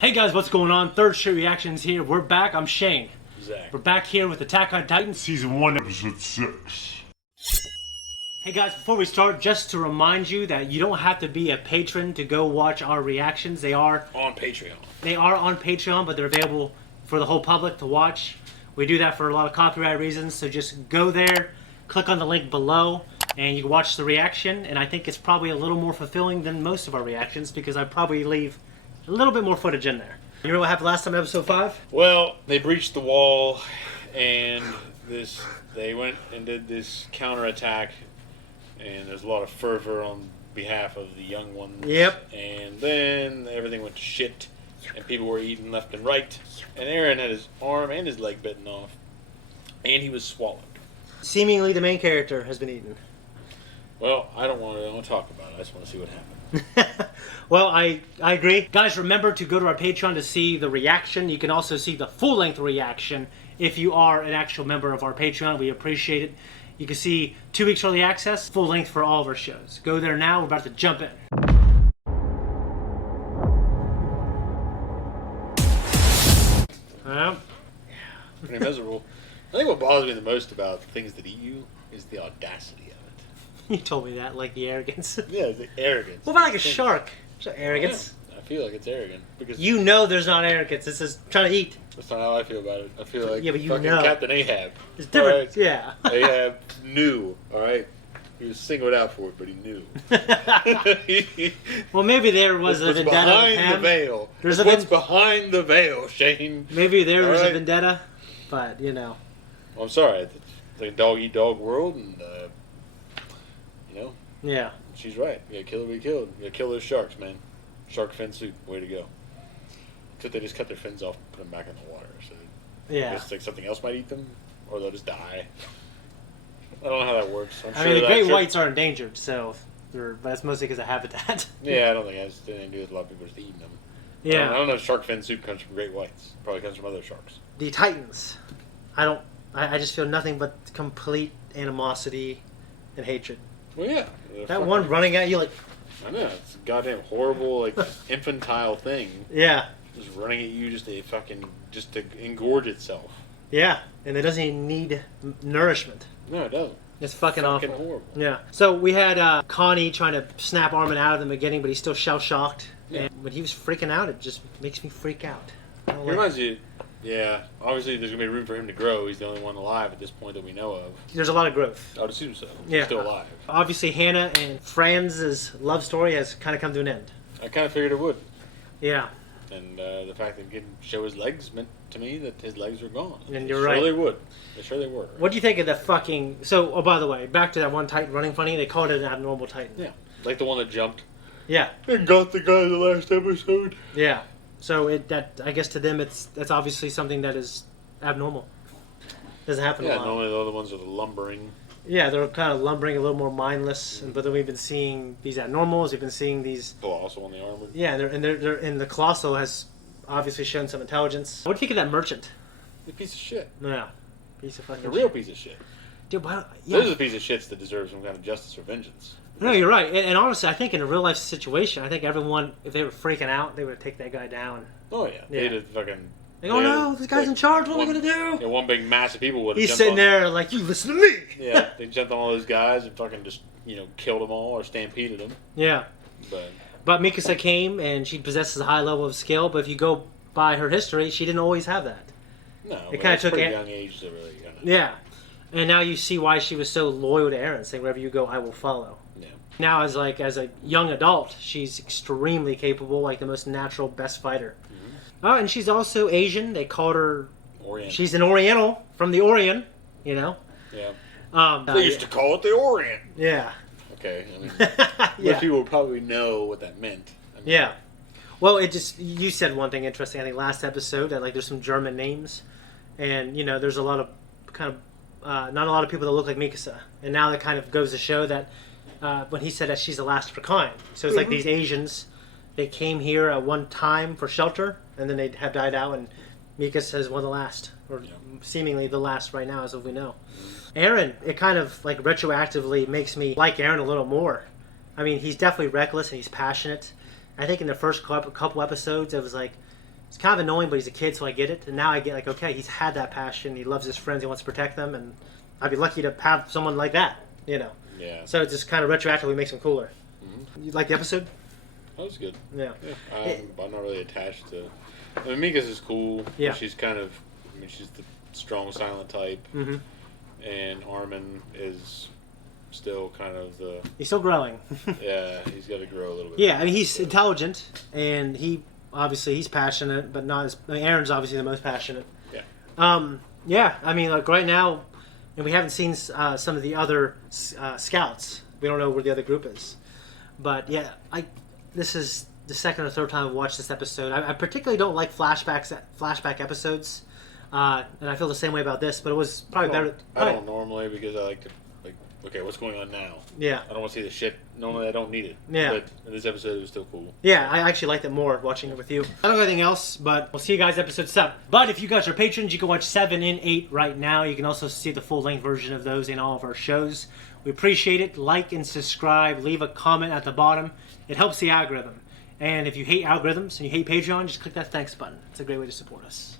Hey guys, what's going on? Third Street Reactions here. We're back. I'm Shane. Zack. We're back here with Attack on Titan Season 1, Episode 6. Hey guys, before we start, just to remind you that you don't have to be a patron to go watch our reactions. They are On Patreon. on Patreon, but they're available for the whole public to watch. We do that for a lot of copyright reasons, so just go there, click on the link below, and you can watch the reaction. And I think it's probably a little more fulfilling than most of our reactions because I probably leave a little bit more footage in there. You remember what happened last time in episode 5? Well, they breached the wall, and they went and did this counterattack, and there's a lot of fervor on behalf of the young ones. Yep. And then everything went to shit, and people were eating left and right, and Eren had his arm and his leg bitten off, and he was swallowed. Seemingly the main character has been eaten. Well, I don't want to talk about it. I just want to see what happened. Well, I agree. Guys, remember to go to our Patreon to see the reaction. You can also see the full-length reaction if you are an actual member of our Patreon. We appreciate it. You can see 2 weeks early access, full length for all of our shows. Go there now. We're about to jump in. Pretty miserable. I think what bothers me the most about things that eat you is the audacity of it. You told me that, like the arrogance. Yeah, the arrogance. What about like a shark? It's not arrogance. Yeah, I feel like it's arrogant because You know there's not arrogance. It's just trying to eat. that's not how I feel about it. I feel like Yeah, but you fucking know. Captain Ahab. It's different. All right? Yeah. Ahab knew. All right, he was singled out for it, but he knew. Well, maybe there was a What's vendetta. behind with him. the veil? There's a What's ven- behind the veil, Shane? Maybe there All was a right? vendetta, but you know. Well, I'm sorry. It's like a dog eat dog world, and you know, Yeah. she's right. You gotta kill her, be killed. You gotta kill those sharks, man. Shark fin soup, way to go. Except they just cut their fins off and put them back in the water. So I Yeah. guess like something else might eat them, or they'll just die. I don't know how that works. I mean, the great whites are endangered, so but that's mostly because of habitat. Yeah, I don't think it has anything to do with a lot of people just eating them. Yeah. I don't know if shark fin soup comes from great whites. It probably comes from other sharks. The Titans. I just feel nothing but complete animosity and hatred. Well, yeah. That one running at you like, I know. It's a goddamn horrible, like, infantile thing. yeah, Just running at you just to engorge itself. yeah, and it doesn't even need nourishment. No, it doesn't. It's fucking awful. Horrible. Yeah. So we had Connie trying to snap Armin out of the beginning, but he's still shell shocked. Yeah. And when he was freaking out, it just makes me freak out. I don't It like- reminds you, yeah, obviously there's going to be room for him to grow. He's the only one alive at this point that we know of. There's a lot of growth. I would assume so. Yeah. He's still alive. Obviously, Hannah and Franz's love story has kind of come to an end. I kind of figured it would. Yeah. And the fact that he didn't show his legs meant to me that his legs were gone. And you're Sure right. they would. They sure they were. What do you think of the fucking... So, oh, by the way, back to that one Titan running funny. They called it an abnormal Titan. Yeah. Like the one that jumped. Yeah. And got the guy in the last episode. Yeah. So, I guess to them, that's obviously something that is abnormal. Doesn't happen a Yeah, lot. normally the other ones are the lumbering. Yeah, they're kind of lumbering, a little more mindless. But then we've been seeing these abnormals. We've been seeing these... Colossal on the armor. Yeah, and the Colossal has obviously shown some intelligence. What do you think of that merchant? A piece of shit. Yeah. Piece of fucking A real shit. piece of shit. Dude, why, Those are yeah. the piece of shits that deserve some kind of justice or vengeance. No, you're right. And honestly, I think in a real life situation, I think everyone, if they were freaking out, they would take that guy down. Oh, yeah. Yeah. They'd have fucking... Like, oh no, this guy's in charge. What are we one- gonna do? Yeah, one big mass of people would have He's jumped sitting on, there like, you listen to me. Yeah, they jumped on all those guys and fucking just, killed them all or stampeded them. Yeah. But Mikasa came and she possesses a high level of skill. But if you go by her history, she didn't always have that. No, It it kinda kind of took pretty it- young age to really kind of... Yeah. And now you see why she was so loyal to Eren, saying wherever you go, I will follow. Yeah. Now, as a young adult, she's extremely capable, like the most natural, best fighter. Mm-hmm. Oh, and she's also Asian. They called her. Orient. She's an Oriental from the Orient. You know. Yeah. They used to call it the Orient. Yeah. Okay, I mean, Yeah. most people would probably know what that meant. I mean, Yeah. Well, you said one thing interesting. I think last episode that like there's some German names, and there's a lot of kind of not a lot of people that look like Mikasa, and now that kind of goes to show that when he said that she's the last of her kind. So it's like these Asians, they came here at one time for shelter, and then they have died out, and Mikasa is one of the last, or seemingly the last right now, as of we know. Eren, it kind of like retroactively makes me like Eren a little more. I mean, he's definitely reckless and he's passionate. I think in the first couple episodes, it was like it's kind of annoying, but he's a kid, so I get it. And now I get like, okay, he's had that passion. He loves his friends. He wants to protect them, and I'd be lucky to have someone like that. Yeah. So it just kind of retroactively makes him cooler. Mm-hmm. You like the episode? That was good. Yeah. I'm not really attached to. I mean, Mika's is cool. Yeah. She's kind of. I mean, she's the strong, silent type. Mm-hmm. And Armin is still kind of the. He's still growing. Yeah, he's got to grow a little bit. Yeah, I mean, he's intelligent, and he's passionate, but not as. I mean, Aaron's obviously the most passionate. Yeah. Yeah, I mean, like right now, and we haven't seen some of the other scouts. We don't know where the other group is, but yeah, this is the second or third time I've watched this episode. I particularly don't like flashback episodes, and I feel the same way about this. But it was probably better. I don't normally because I like to okay, what's going on now? Yeah. I don't want to see the shit. Normally I don't need it. Yeah. But in this episode it was still cool. Yeah, I actually liked it more watching it with you. I don't have anything else, but we'll see you guys episode 7. But if you guys are patrons, you can watch 7 and 8 right now. You can also see the full-length version of those in all of our shows. We appreciate it. Like and subscribe. Leave a comment at the bottom. It helps the algorithm. And if you hate algorithms and you hate Patreon, just click that thanks button. It's a great way to support us.